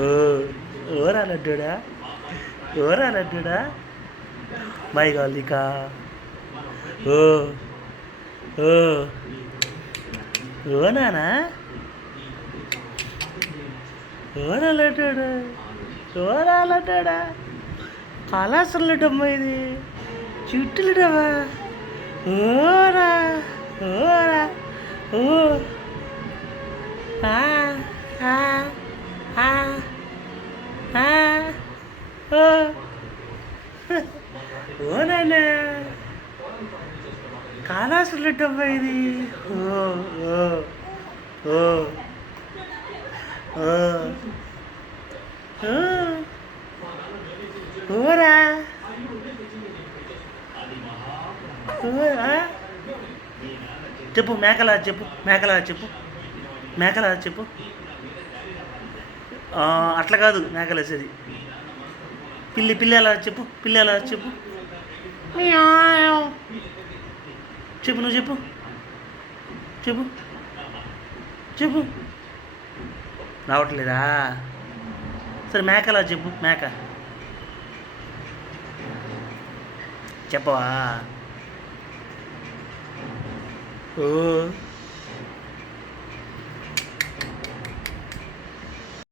ఓ ఓరా లడ్డుడా, ఓరా లడ్డుడా, my గాలికా, ఓ ఓ ఓ నానా, ఓరా లడ్డుడా, ఓరా లడ్డుడా, కళాసులు లడ్డమ్మా ఇది, చుట్టూ లడ్డమ్మా, ఓరా ఓరా ఓ ఆ ఆ ఆ ఆ ఓ ఓ నాన్న, కాళాసులు లడ్డమ్మా ఇది, ఓ ఓ ఓ ఓ ఓ ఓరా ఓరా చెప్పు, మేకలా చెప్పు, మేకలా చెప్పు, మేకలా చెప్పు. అట్లా కాదు మేకలేసేది. పిల్లి పిల్లి అలా చెప్పు, పిల్లి అలా చెప్పు, మియావ్. చెప్పు, నువ్వు చెప్పు, చెప్పు, చెప్పు. రావట్లేదా? సరే మేకలా చెప్పు, మేక చెప్పవా? ఓ